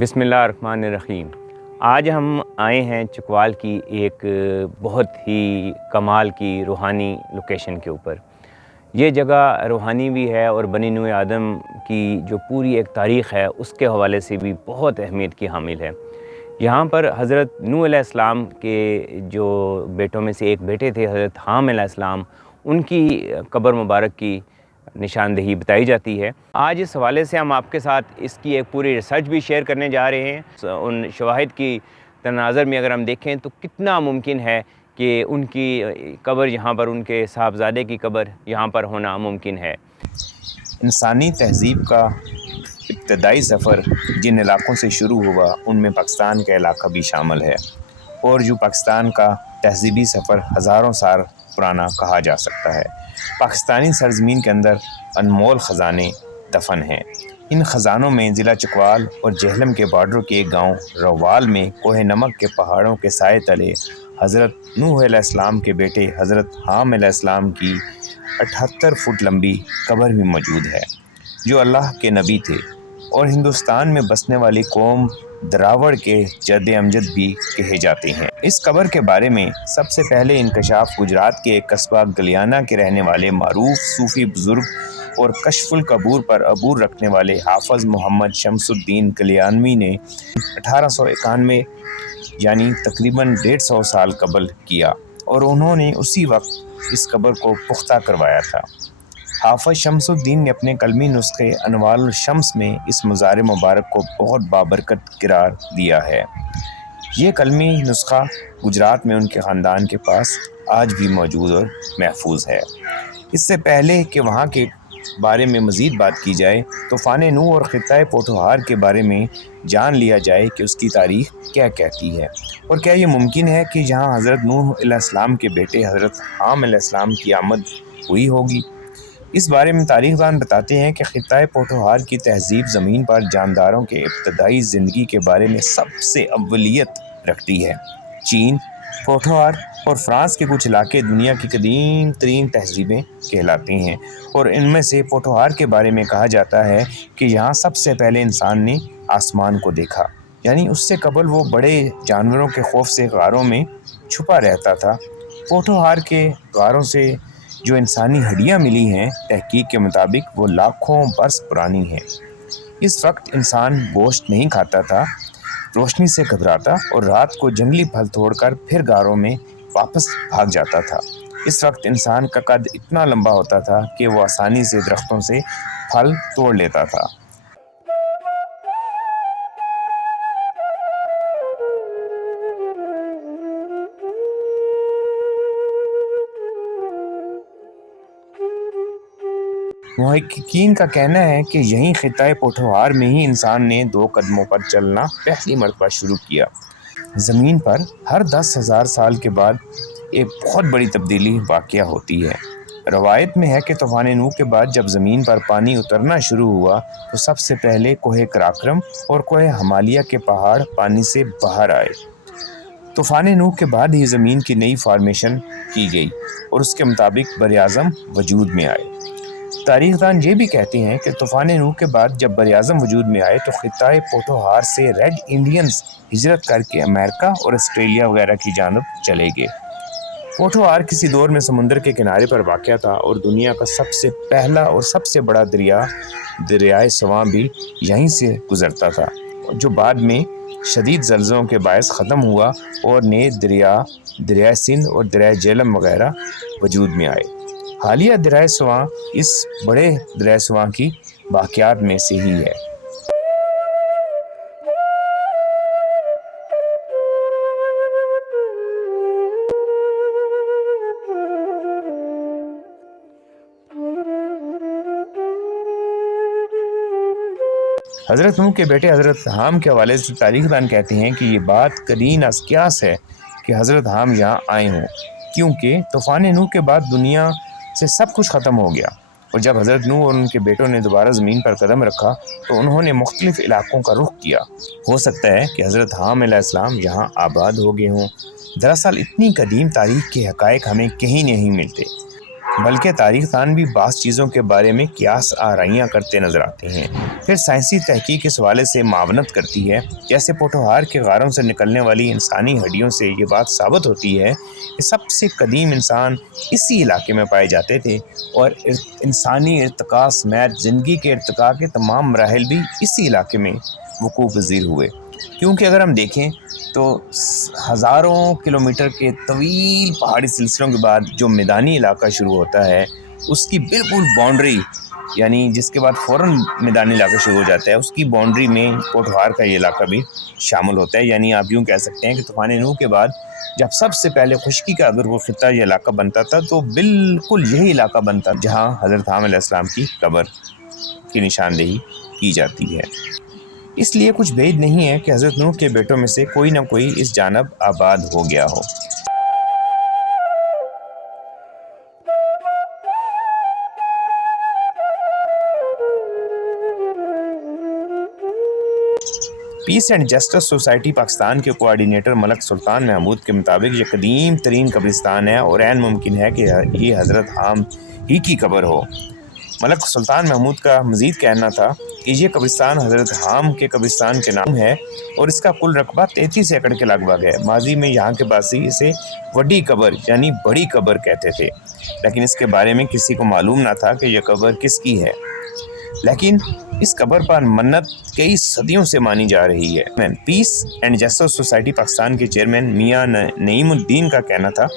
بسم اللہ الرحمن الرحیم۔ آج ہم آئے ہیں چکوال کی ایک بہت ہی کمال کی روحانی لوکیشن کے اوپر۔ یہ جگہ روحانی بھی ہے اور بنی نوع آدم کی جو پوری ایک تاریخ ہے اس کے حوالے سے بھی بہت اہمیت کی حامل ہے۔ یہاں پر حضرت نوح علیہ السلام کے جو بیٹوں میں سے ایک بیٹے تھے حضرت حام علیہ السلام، ان کی قبر مبارک کی نشاندہی بتائی جاتی ہے۔ آج اس حوالے سے ہم آپ کے ساتھ اس کی ایک پوری ریسرچ بھی شیئر کرنے جا رہے ہیں۔ ان شواہد کی تناظر میں اگر ہم دیکھیں تو کتنا ممکن ہے کہ ان کی قبر یہاں پر، ان کے صاحبزادے کی قبر یہاں پر ہونا ممکن ہے۔ انسانی تہذیب کا ابتدائی سفر جن علاقوں سے شروع ہوا ان میں پاکستان کا علاقہ بھی شامل ہے، اور جو پاکستان کا تہذیبی سفر ہزاروں سال پرانا کہا جا سکتا ہے۔ پاکستانی سرزمین کے اندر انمول خزانے دفن ہیں۔ ان خزانوں میں ضلع چکوال اور جہلم کے بارڈر کے ایک گاؤں روال میں کوہ نمک کے پہاڑوں کے سائے تلے حضرت نوح علیہ السلام کے بیٹے حضرت حام علیہ السلام کی 78 فٹ لمبی قبر بھی موجود ہے، جو اللہ کے نبی تھے اور ہندوستان میں بسنے والی قوم دراوڑ کے جد امجد بھی کہے جاتے ہیں۔ اس قبر کے بارے میں سب سے پہلے انکشاف گجرات کے ایک قصبہ گلیانہ کے رہنے والے معروف صوفی بزرگ اور کشف القبور پر عبور رکھنے والے حافظ محمد شمس الدین کلیانوی نے 1891 یعنی تقریباً 150 سال قبل کیا، اور انہوں نے اسی وقت اس قبر کو پختہ کروایا تھا۔ حافظ شمس الدین نے اپنے قلمی نسخے انوار الشمس میں اس مزار مبارک کو بہت بابرکت قرار دیا ہے۔ یہ قلمی نسخہ گجرات میں ان کے خاندان کے پاس آج بھی موجود اور محفوظ ہے۔ اس سے پہلے کہ وہاں کے بارے میں مزید بات کی جائے، طوفان نوح اور خطۂ پوٹھوہار کے بارے میں جان لیا جائے کہ اس کی تاریخ کیا کہتی ہے، اور کیا یہ ممکن ہے کہ جہاں حضرت نوح علیہ السلام کے بیٹے حضرت حام علیہ السلام کی آمد ہوئی ہوگی۔ اس بارے میں تاریخ دان بتاتے ہیں کہ خطۂ پوٹھوہار کی تہذیب زمین پر جانداروں کے ابتدائی زندگی کے بارے میں سب سے اولیت رکھتی ہے۔ چین، پوٹھوہار اور فرانس کے کچھ علاقے دنیا کی قدیم ترین تہذیبیں کہلاتے ہیں، اور ان میں سے پوٹھوہار کے بارے میں کہا جاتا ہے کہ یہاں سب سے پہلے انسان نے آسمان کو دیکھا، یعنی اس سے قبل وہ بڑے جانوروں کے خوف سے غاروں میں چھپا رہتا تھا۔ پوٹھوہار کے غاروں سے جو انسانی ہڈیاں ملی ہیں، تحقیق کے مطابق وہ لاکھوں برس پرانی ہیں۔ اس وقت انسان گوشت نہیں کھاتا تھا، روشنی سے گھبراتا اور رات کو جنگلی پھل توڑ کر پھر غاروں میں واپس بھاگ جاتا تھا۔ اس وقت انسان کا قد اتنا لمبا ہوتا تھا کہ وہ آسانی سے درختوں سے پھل توڑ لیتا تھا۔ محققین کا کہنا ہے کہ یہیں خطۂ پوٹھوہار میں ہی انسان نے 2 قدموں پر چلنا پہلی مرتبہ شروع کیا۔ زمین پر ہر 10,000 سال کے بعد ایک بہت بڑی تبدیلی واقع ہوتی ہے۔ روایت میں ہے کہ طوفان نوح کے بعد جب زمین پر پانی اترنا شروع ہوا تو سب سے پہلے کوہ کراکرم اور کوہ ہمالیہ کے پہاڑ پانی سے باہر آئے۔ طوفان نوح کے بعد ہی زمین کی نئی فارمیشن کی گئی اور اس کے مطابق بر اعظم وجود میں آئے۔ تاریخ دان یہ بھی کہتے ہیں کہ طوفان نوح کے بعد جب بر اعظم وجود میں آئے تو خطۂ پوٹھوہار سے ریڈ انڈینز ہجرت کر کے امریکہ اور آسٹریلیا وغیرہ کی جانب چلے گئے۔ پوٹھوہار کسی دور میں سمندر کے کنارے پر واقع تھا، اور دنیا کا سب سے پہلا اور سب سے بڑا دریائے سواں بھی یہیں سے گزرتا تھا، جو بعد میں شدید زلزلوں کے باعث ختم ہوا اور نئے دریائے سندھ اور دریائے جہلم وغیرہ وجود میں آئے۔ حالیہ دریائے سواں اس بڑے دریائے سواں کی واقعات میں سے ہی ہے۔ حضرت نوح کے بیٹے حضرت حام کے حوالے سے تاریخ دان کہتے ہیں کہ یہ بات قرین از قیاس ہے کہ حضرت حام یہاں آئے ہوں، کیونکہ طوفان نوح کے بعد دنیا سے سب کچھ ختم ہو گیا، اور جب حضرت نوح اور ان کے بیٹوں نے دوبارہ زمین پر قدم رکھا تو انہوں نے مختلف علاقوں کا رخ کیا۔ ہو سکتا ہے کہ حضرت حام علیہ السلام یہاں آباد ہو گئے ہوں۔ دراصل اتنی قدیم تاریخ کے حقائق ہمیں کہیں نہیں ملتے۔ बल्कि तारीख दान भी बाज़ चीज़ों के बारे में क़ियास आराइयाँ करते नज़र आते हैं। फिर साइंसी तहकीक इस हवाले से मावनत करती है। जैसे पोठोहार के गारों से निकलने वाली इंसानी हड्डियों से ये बात साबित होती है कि सबसे कदीम इंसान इसी इलाके में पाए जाते थे और इंसानी इर्तिका समेत ज़िंदगी के इर्तिका के तमाम मराहिल भी इसी इलाके में वक़ूअ पज़ीर हुए। क्योंकि अगर हम देखें तो हज़ारों किलोमीटर के तवील पहाड़ी सिलसिलों के बाद जो मैदानी इलाका शुरू होता है, उसकी बिल्कुल बाउंड्री, यानी जिसके बाद फ़ौरन मैदानी इलाका शुरू हो जाता है, उसकी बाउंड्री में पोठोहार का ये इलाका भी शामिल होता है। यानी आप यूँ कह सकते हैं कि तूफ़ान नूह के बाद जब सबसे पहले खुश्की का अगर वो ख़ित्ता या इलाका बनता था तो बिल्कुल यही इलाका बनता जहाँ हज़रत हाम अलैहिस्सलाम की कब्र की निशानदेही की जाती है। इसलिए कुछ भेद नहीं है कि हज़रत नूह के बेटों में से कोई ना कोई इस जानब आबाद हो गया हो। Peace and justice society Pakistan के कोऑर्डिनेटर मलक सुल्तान महमूद के मुताबिक ये कदीम तरीन कब्रिस्तान है और ऐन मुमकिन है कि ये हज़रत हाम ही की कब्र हो। मलक सुल्तान महमूद का मज़ीद कहना था कि ये कब्रिस्तान हज़रत हाम के कब्रिस्तान के नाम है और इसका कुल रकबा 33 एकड़ के लगभग है। माजी में यहाँ के बासी इसे वड्डी कब्र यानी बड़ी कब्र कहते थे, लेकिन इसके बारे में किसी को मालूम ना था कि यह कब्र किसकी है। लेकिन इस कब्र पर मन्नत कई सदियों से मानी जा रही है। Peace and justice society Pakistan के चेयरमैन मियां नईमुद्दीन का कहना था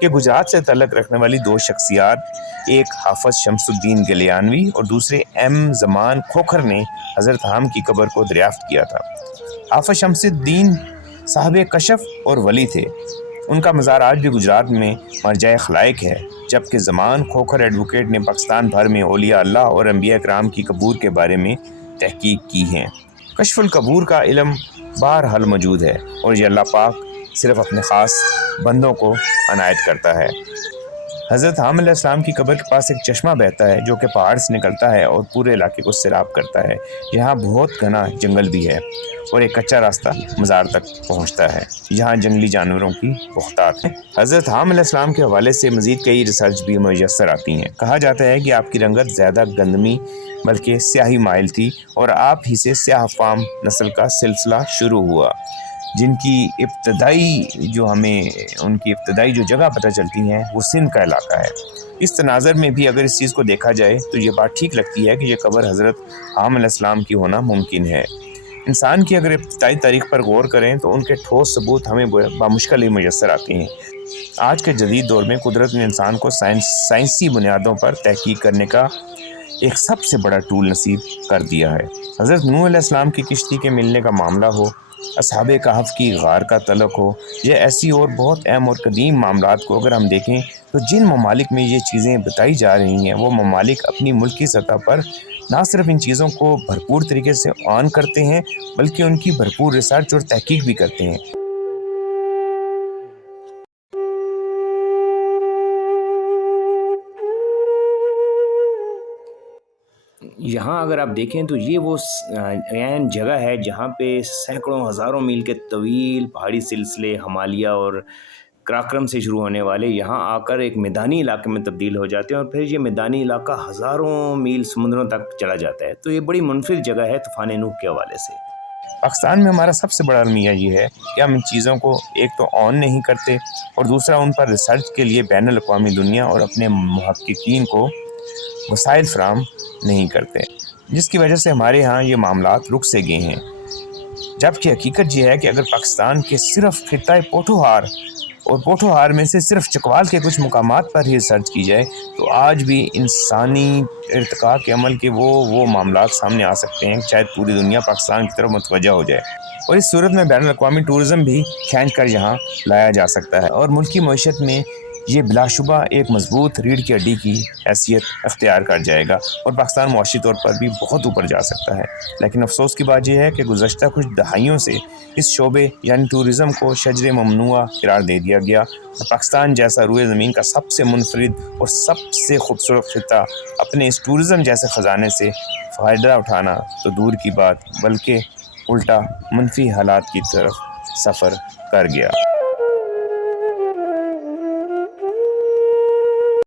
कि गुजरात से तल्लक रखने वाली दो शख्सियात, एक हाफिज शमसुद्दीन गलियानवी और दूसरे एम ज़मान खोखर ने हज़रत हाम की कब्र को दरियाफ्त किया था। हाफिज शमसुद्दीन साहब कशफ और वली थे। उनका मज़ार आज भी गुजरात में मरजाए खलाइक है, जबकि ज़मान खोखर एडवोकेट ने पाकिस्तान भर में औलिया अल्लाह और अंबिया कराम की कबूर के बारे में तहकीक की है। कशफुल कबूर का इल्म बहरहाल मौजूद है और ये अल्लाह पाक सिर्फ़ अपने ख़ास बंदों को अनायत करता है। हज़रत हाम अलैहिस्सलाम की कब्र के पास एक चश्मा बहता है जो कि पहाड़ से निकलता है और पूरे इलाके को सैराब करता है। यहाँ बहुत घना जंगल भी है और एक कच्चा रास्ता मज़ार तक पहुँचता है। यहाँ जंगली जानवरों की बहुतात है। हज़रत हाम अलैहिस्सलाम के हवाले से मज़ीद कई रिसर्च भी मुयस्सर आती हैं। कहा जाता है कि आपकी रंगत ज़्यादा गंदमी बल्कि स्याही माइल थी और आप ही से स्याह फाम नस्ल का सिलसिला शुरू हुआ, जिनकी इब्तदाई जो जगह पता चलती हैं वो सिंध का इलाका है। इस तनाज़र में भी अगर इस चीज़ को देखा जाए तो ये बात ठीक लगती है कि यह कब्र हज़रत हाम अलैहिस्सलाम की होना मुमकिन है। इंसान की अगर इब्तदाई तारीख़ पर गौर करें तो उनके ठोस सबूत हमें बामुश्किल ही मुयस्सर आते हैं। आज के जदीद दौर में कुदरत ने इंसान को साइंसी बुनियादों पर तहकीक करने का एक सबसे बड़ा टूल नसीब कर दिया है। हज़रत नूह अलैहिस्सलाम की किश्ती के मिलने का मामला हो, असहाबे कहफ की गार का तलक हो, ये ऐसी और बहुत अहम और कदीम मामलात को अगर हम देखें तो जिन ममालिक में ये चीज़ें बताई जा रही हैं वो ममालिक अपनी मुल्की सतह पर ना सिर्फ इन चीज़ों को भरपूर तरीके से ऑन करते हैं बल्कि उनकी भरपूर रिसर्च और तहकीक भी करते हैं। यहाँ अगर आप देखें तो ये वो ऐन जगह है जहाँ पे सैकड़ों हज़ारों मील के तवील पहाड़ी सिलसिले हिमालय और कराक्रम से शुरू होने वाले यहाँ आकर एक मैदानी इलाके में तब्दील हो जाते हैं और फिर ये मैदानी इलाका हज़ारों मील समुद्रों तक चला जाता है। तो ये बड़ी मुनफरिद जगह है तूफ़ान नूह के हवाले से। पाकिस्तान में हमारा सबसे बड़ा अलमिया ये है कि हम इन चीज़ों को एक तो ऑन नहीं करते और दूसरा उन पर रिसर्च के लिए बैनुल अक़वामी दुनिया और अपने मुहक्किकीन को वसाइल फराहम नहीं करते, जिसकी वजह से हमारे यहाँ ये मामलात रुक से गए हैं। जबकि हकीकत ये है कि अगर पाकिस्तान के सिर्फ खित्ता पोठोहार और पोठोहार में से सिर्फ चकवाल के कुछ मुकामात पर ही रिसर्च की जाए तो आज भी इंसानी इर्तिका के अमल के वो मामलात सामने आ सकते हैं शायद पूरी दुनिया पाकिस्तान की तरफ मुतवज्जा हो जाए और इस सूरत में बैनुल अक़वामी टूरिज़म भी खींच कर यहाँ लाया जा सकता है और मुल्की मईशत में ये बिलाशुबा एक मजबूत रीढ़ की हड्डी की हैसियत अख्तियार कर जाएगा और पाकिस्तान मुआशी तौर पर भी बहुत ऊपर जा सकता है। लेकिन अफसोस की बात यह है कि गुज़श्ता कुछ दहाइयों से इस शोबे यानी टूरिज़म को शजर ममनुआ करार दे दिया गया और पाकिस्तान जैसा रूए ज़मीन का सबसे मुनफरिद और सबसे खूबसूरत खित्ता अपने इस टूरिज़म जैसे ख़जाने से फ़ायदा उठाना तो दूर की बात बल्कि उल्टा मनफी हालात की तरफ सफ़र कर गया।